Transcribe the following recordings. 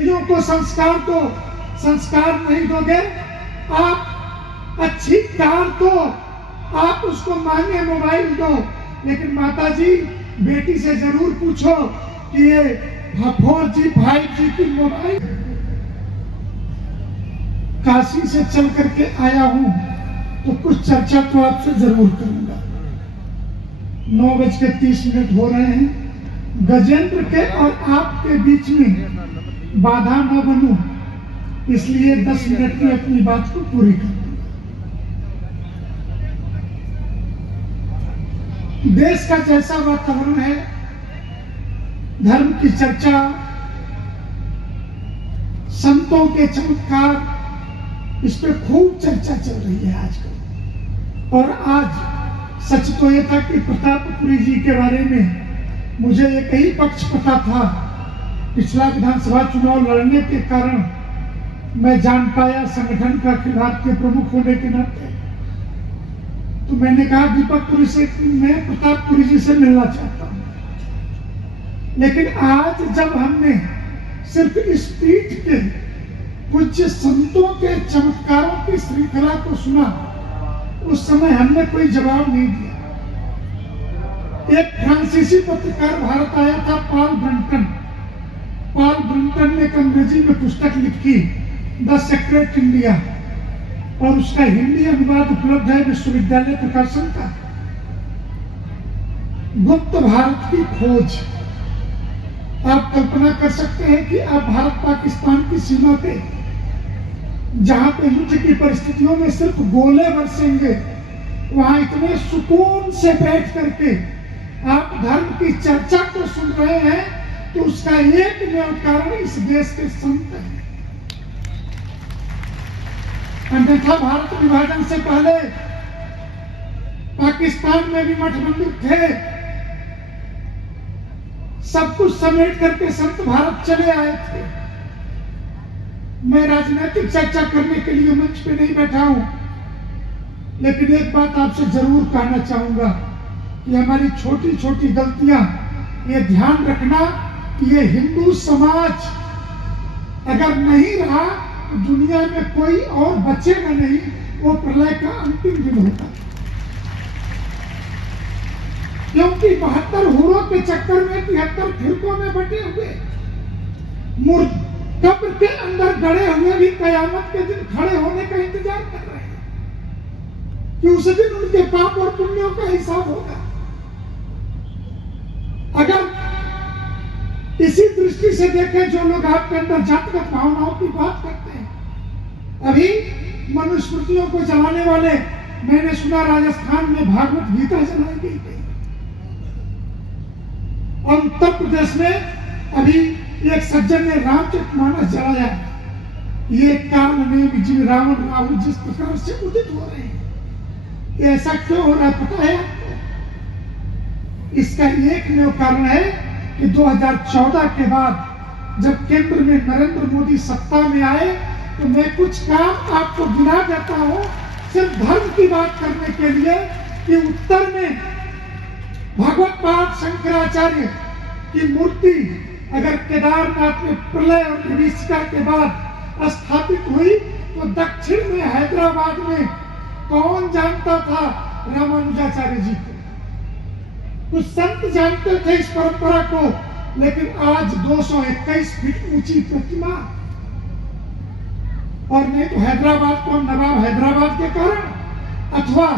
बेटियों को संस्कार दो, संस्कार नहीं दोगे आप अच्छी कार दो, आप उसको महंगे मोबाइल दो, लेकिन माताजी बेटी से जरूर पूछो कि ये 4G 5G की मोबाइल। काशी से चल करके आया हूं तो कुछ चर्चा तो आपसे जरूर करूंगा। 9:30 हो रहे हैं। गजेंद्र के और आपके बीच में बाधा न बनूं, इसलिए 10 मिनट की अपनी बात को पूरी कर दूंगा। देश का जैसा वातावरण है, धर्म की चर्चा, संतों के चमत्कार, इस पे खूब चर्चा चल रही है आजकल। और आज सच तो यह था कि प्रतापपुरी जी के बारे में मुझे एक ही पक्ष पता था। पिछला विधानसभा चुनाव लड़ने के कारण मैं जान पाया संगठन का खिलाफ के प्रमुख होने के नाते, तो मैंने कहा दीपकपुरी से मैं प्रतापपुरी जी से मिलना चाहता हूं। लेकिन आज जब हमने सिर्फ इस पीठ के पूज्य संतों के चमत्कारों की श्रृंखला को सुना, उस समय हमने कोई जवाब नहीं दिया। एक फ्रांसीसी पत्रकार भारत आया था, पॉल ब्रंटन। पॉल ब्रंटन ने एक अंग्रेजी में पुस्तक लिखी, द सीक्रेट इंडिया, और उसका हिंदी अनुवाद उपलब्ध है विश्वविद्यालय प्रकाशन का। गुप्त भारत की खोज। आप कल्पना कर सकते हैं कि आप भारत पाकिस्तान की सीमा पे, जहां पे युद्ध की परिस्थितियों में सिर्फ गोले बरसेंगे, वहां इतने सुकून से बैठ करके आप धर्म की चर्चा को सुन रहे हैं, तो उसका एकमेव कारण इस देश के संत हैं। अन्यथा भारत विभाजन से पहले पाकिस्तान में भी मठ मंदिर थे, सब कुछ समेट करके संत भारत चले आए थे। मैं राजनीतिक चर्चा करने के लिए मंच पे नहीं बैठा हूं, लेकिन एक बात आपसे जरूर कहना चाहूंगा कि हमारी छोटी छोटी गलतियां, ये ध्यान रखना कि ये हिंदू समाज अगर नहीं रहा तो दुनिया में कोई और बचेगा नहीं, वो प्रलय का अंतिम दिन होगा। क्योंकि 72 हुरों के चक्कर में 73 फिरकों में बटे हुए, कब्र के अंदर गड़े हुए भी कयामत के दिन खड़े होने का इंतजार कर रहे हैं कि उस दिन उनके पाप और पुण्यों का हिसाब होगा। अगर इसी दृष्टि से देखें, जो लोग आपके अंदर जातिगत भावनाओं की बात करते हैं, अभी मनुस्मृतियों को जलाने वाले, मैंने सुना राजस्थान में भागवत गीता जलाई गई थी, और उत्तर प्रदेश में अभी एक सज्जन ने रामचरितमानस जलाया। ये काल में जिन रावण रावण जिस प्रकार से उदित हो रहे हैं, ऐसा क्यों हो रहा है पता है आपको? इसका एकमेव कारण है कि 2014 के बाद जब केंद्र में नरेंद्र मोदी सत्ता में आए, तो मैं कुछ काम आपको गिना देता हूं सिर्फ धर्म की बात करने के लिए, कि उत्तर में भगवत पाद शंकराचार्य की मूर्ति अगर केदारनाथ में प्रलय और विभीषिका के बाद स्थापित हुई, तो दक्षिण में हैदराबाद में कौन जानता था रामानुजाचार्य जी को? कुछ संत जानते थे इस परंपरा को, लेकिन आज 221 फीट ऊंची प्रतिमा, और नहीं तो हैदराबाद को नवाब हैदराबाद के कारण, अथवा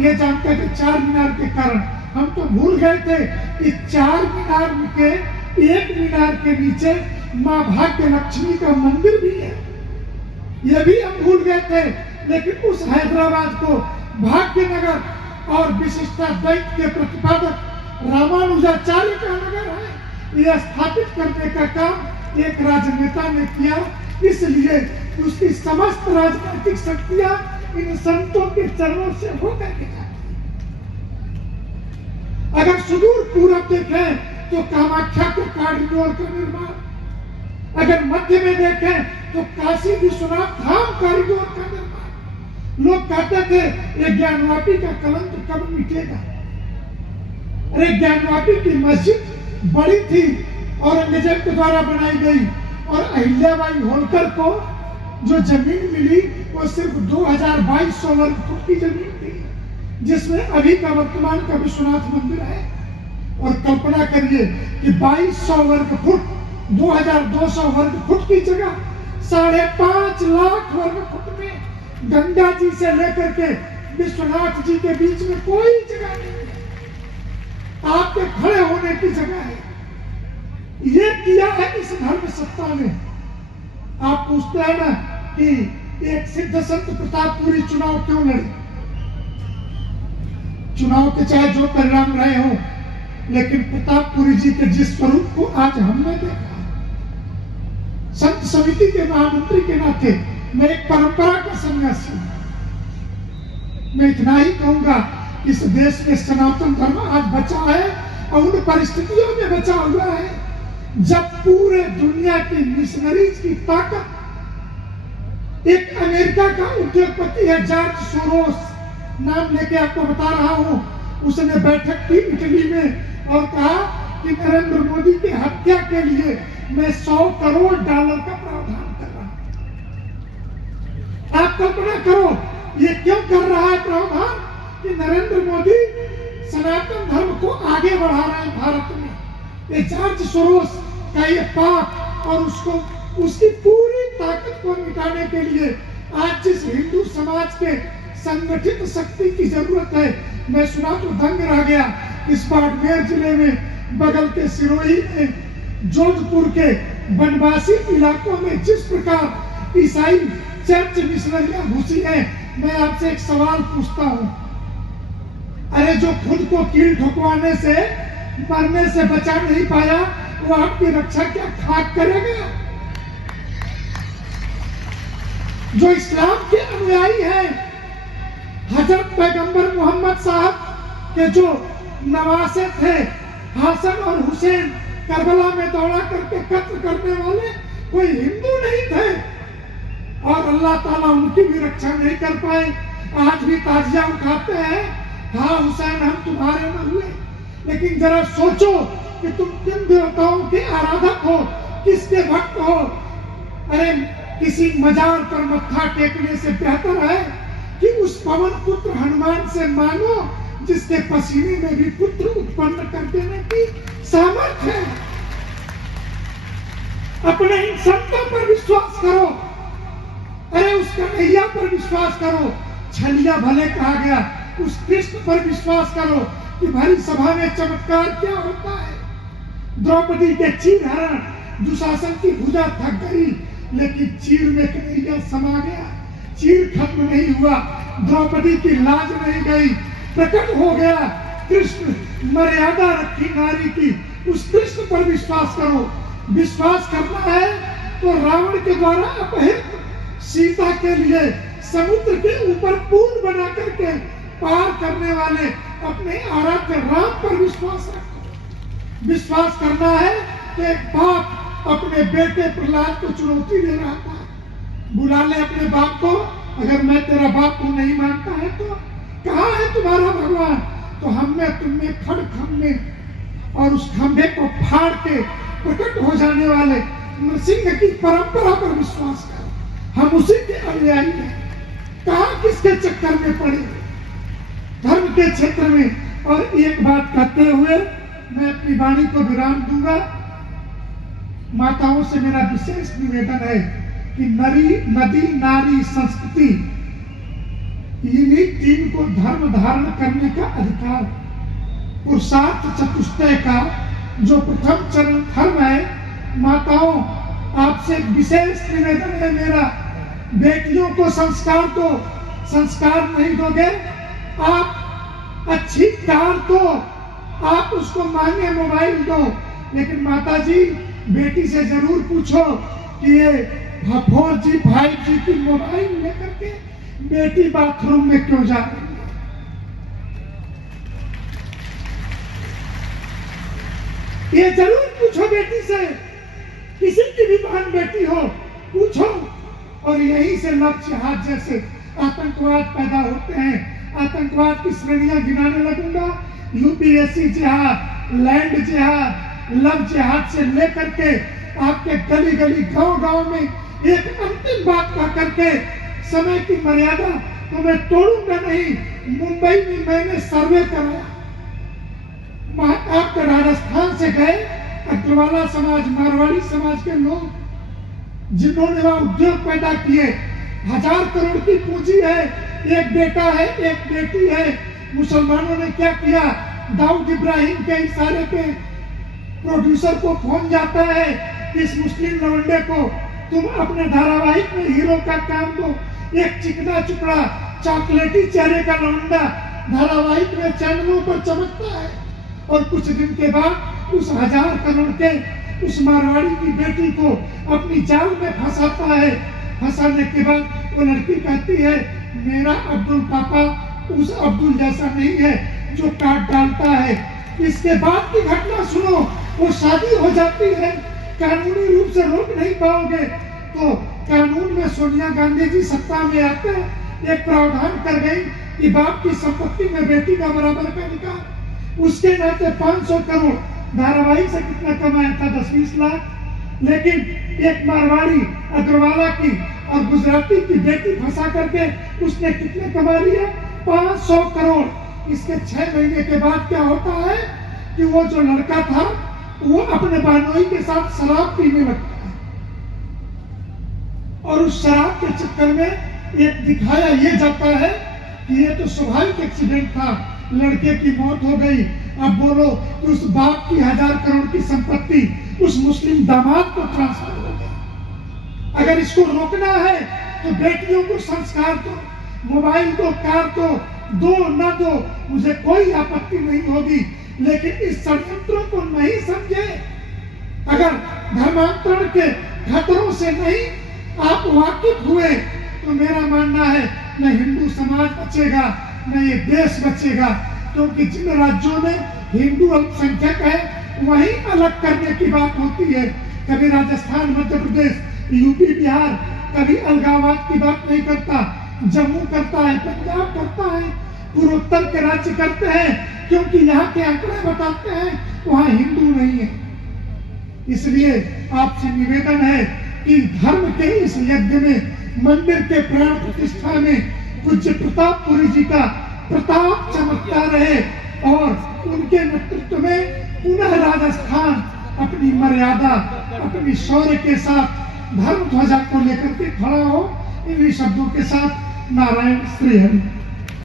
ये जानते थे 4 मीनार के कारण। हम तो भूल गए थे कि 4 मीनार के एक मीनार के नीचे मां भाग्य लक्ष्मी का मंदिर भी है, यह भी हम भूल गए थे। लेकिन उस हैदराबाद को भाग्यनगर और विशिष्टाद्वैत के प्रतिपादक रामानुजाचार्य का नगर है, यह स्थापित करने का काम एक राजनेता ने किया। इसलिए उसकी समस्त राजनीतिक शक्तियां इन संतों के चरणों से होकर के जाती। अगर सुदूर पूरब देखें तो कामाख्या के कॉरिडोर का निर्माण, अगर मध्य में देखें तो काशी विश्वनाथ धाम कॉरिडोर का निर्माण। लोग कहते थे ये ज्ञानवापी का कलंक कब मिटेगा? अरे ज्ञानवापी की मस्जिद बड़ी थी, औरंगजेब के द्वारा बनाई गई, और अहिल्याबाई होलकर को जो जमीन मिली वो सिर्फ 2200 वर्ग फुट की जमीन थी, जिसमें अभी का वर्तमान का विश्वनाथ मंदिर है। और कल्पना करिए कि 2200 वर्ग फुट 2200 वर्ग फुट की जगह 5.5 लाख वर्ग फुट में गंगा जी से लेकर के विश्वनाथ जी के बीच में कोई जगह नहीं है, आपके खड़े होने की जगह है। ये किया है इस धर्म सत्ता ने। आप पूछते हैं ना कि एक सिद्ध संत प्रतापपुरी चुनाव क्यों लड़े? चुनाव के चाहे जो परिणाम रहे हो, लेकिन प्रतापपुरी जी के जिस स्वरूप को आज हमने देखा, संत समिति के महामंत्री के नाते मैं एक परंपरा का सन्यासी हूं। मैं इतना ही कहूंगा, इस देश में सनातन धर्म आज बचा है और उन परिस्थितियों में बचा हुआ है जब पूरे दुनिया की मिशनरीज की ताकत, एक अमेरिका का उद्योगपति है जॉर्ज सोरोस, नाम लेके आपको बता रहा हूं, उसने बैठक की इटली में और कहा कि नरेंद्र मोदी की हत्या के लिए मैं $100 करोड़ का प्रावधान कर रहा हूं। आप कल्पना करो ये क्यों कर रहा है प्रावधान कि नरेंद्र मोदी सनातन धर्म को आगे बढ़ा रहे हैं भारत में। ये जॉर्ज सोरोस का ये पाप और उसकी पूरी ताकत को मिटाने के लिए आज जिस हिंदू समाज के संगठित शक्ति की जरूरत है, मैं सुना तो दंग रह गया। इस बाड़मेर जिले में, बगल के सिरोही में, जोधपुर के बनवासी इलाकों में जिस प्रकार ईसाई चर्च मिशनरियां घुसी हैं, मैं आपसे एक सवाल पूछता हूं, अरे जो खुद को कील ठुकवाने से, मरने से बचा नहीं पाया, वो आपकी रक्षा क्या खाक करेगा? जो इस्लाम के अनुयायी हैं, हजरत पैगंबर मोहम्मद साहब के जो नवासे थे, हसन और हुसैन, करबला में दौड़ा करके कत्ल करने वाले कोई हिंदू नहीं थे और अल्लाह ताला उनकी भी रक्षा नहीं कर पाए। आज भी ताजिया उठाते हैं, हाँ हुसैन हम तुम्हारे न हुए, लेकिन जरा सोचो कि तुम किन देवताओं के आराधक हो, किसके भक्त हो। अरे किसी मजार पर मत्था टेकने से बेहतर है कि उस पवन पुत्र हनुमान से मांगो जिसके पसीने में भी पुत्र उत्पन्न कर देने की सामर्थ्य है। अपने इन संतों पर विश्वास करो, अरे उस कन्हैया पर विश्वास करो, छलिया भले कहा गया, उस कृष्ण पर विश्वास करो कि भरी सभा में चमत्कार क्या होता है। द्रौपदी के चीर हरण, दुशासन की भुजा थक गई, लेकिन चीर में कन्हैया समा गया, चीर खत्म नहीं हुआ, द्रौपदी की लाज नहीं गई, प्रकट हो गया कृष्ण, मर्यादा रखी नारी की, उस कृष्ण पर विश्वास करो। विश्वास करना है तो रावण के द्वारा अपहृत सीता के लिए समुद्र के ऊपर पुल बना करके पार करने वाले अपने आराध्य राम पर विश्वास रखो। विश्वास करना है कि एक बाप अपने बेटे प्रहलाद को चुनौती दे रहा था, बुला ले अपने बाप को, अगर मैं तेरा बाप को नहीं मानता है तो कहाँ है तुम्हारा भगवान? तो हमने तुमने खड़ खम्भे और उस खंभे को फाड़ के प्रकट हो जाने वाले नरसिंह की परंपरा पर विश्वास करो। हम उसी के अनुयायी हैं, कहाँ किसके चक्कर में पड़े धर्म के क्षेत्र में। और एक बात कहते हुए मैं अपनी वाणी को विराम दूंगा। माताओं से मेरा विशेष निवेदन है कि नदी नारी संस्कृति, इन्हीं तीन को धर्म धारण करने का अधिकार, पुरुषार्थ चतुष्टय का जो प्रथम चरण धर्म है। माताओं आपसे एक विशेष निवेदन है मेरा, बेटियों को संस्कार दो, संस्कार नहीं दोगे आप अच्छी कार दो, आप उसको महंगे मोबाइल दो, लेकिन माताजी बेटी से जरूर पूछो कि ये 4G 5G की मोबाइल लेकर के बेटी बाथरूम में क्यों जा रही है। ये जरूर पूछो बेटी से, किसी की भी बहन बेटी हो पूछो। और यहीं से लव जिहाद जैसे आतंकवाद पैदा होते हैं। आतंकवाद की श्रेणियां गिनाने लगूंगा, यूपीएससी जिहाद, लैंड जिहाद, लव जिहाद से लेकर के आपके गली गली गांव गांव में एक अंतिम बात कह करके समय की मर्यादा तो मैं तोड़ूंगा नहीं। मुंबई में मैंने सर्वे कराया, आपके राजस्थान से गए अग्रवाला समाज, मारवाड़ी समाज के लोग, जिन्होंने वहां उद्योग पैदा किए, 1000 करोड़ की पूंजी है, एक बेटा है, एक बेटी है। मुसलमानों ने क्या किया, दाऊद इब्राहिम के इशारे पे प्रोड्यूसर को फोन जाता है, इस मुस्लिम लवंडे को तुम अपने धारावाहिक में हीरो का काम दो। एक चिकना चुकड़ा चॉकलेटी चेहरे का लवंडा धारावाहिक में चैनलों पर चमकता है और कुछ दिन के बाद उस 1000 करोड़ के उस मारवाड़ी की बेटी को अपनी जाल में फंसाता है। फंसाने के बाद वो लड़की कहती है, मेरा अब्दुल पापा उस अब्दुल जैसा नहीं है जो काट डालता है। इसके बाद की घटना सुनो, वो शादी हो जाती है, कानूनी रूप से रोक नहीं पाओगे। तो कानून में सोनिया गांधी जी सत्ता में आते एक प्रावधान कर गई कि बाप की संपत्ति में बेटी का बराबर का निकाल। उसके नाते 500 करोड़ धारावाहिक से कितना कमाया था, 10-20 लाख। लेकिन एक मारवाड़ी अग्रवाला की और गुजराती की बेटी फंसा करके उसने कितने कमा लिए, 500 करोड़। इसके 6 महीने के बाद क्या होता है कि वो जो लड़का था वो अपने बहनोई के साथ शराब पीने लगता है और उस शराब के चक्कर में एक दिखाया ये जाता है कि ये तो स्वाभाविक एक्सीडेंट था, लड़के की मौत हो गई। अब बोलो कि उस बाप की 1000 करोड़ की संपत्ति उस मुस्लिम दामाद को ट्रांसफर हो गई। अगर इसको रोकना है तो बेटियों को संस्कार दो, मोबाइल दो, कार दो न दो, मुझे कोई आपत्ति नहीं होगी। लेकिन इस षड्यंत्रों को नहीं समझे, अगर धर्मांतरण के खतरों से नहीं आप वाकिफ हुए तो मेरा मानना है न हिंदू समाज बचेगा न ये देश बचेगा। क्योंकि जिन राज्यों में हिंदू अल्पसंख्यक है वहीं अलग करने की बात होती है। कभी राजस्थान, मध्य प्रदेश, यूपी, बिहार कभी अलगाववाद की बात नहीं करता, जम्मू करता है, पंजाब करता है, पूर्वोत्तर के राज्य करते हैं, क्योंकि यहाँ के आंकड़े बताते हैं वहां हिंदू नहीं है। इसलिए आपसे निवेदन है कि धर्म के इस यज्ञ में, मंदिर के प्राण प्रतिष्ठा में पूज्य प्रतापपुरी जी का प्रताप चमकता रहे और उनके नेतृत्व में पुनः राजस्थान अपनी मर्यादा, अपनी शौर्य के साथ धर्म ध्वजा को लेकर के खड़ा हो। इन्हीं शब्दों के साथ नारायण श्री हरि।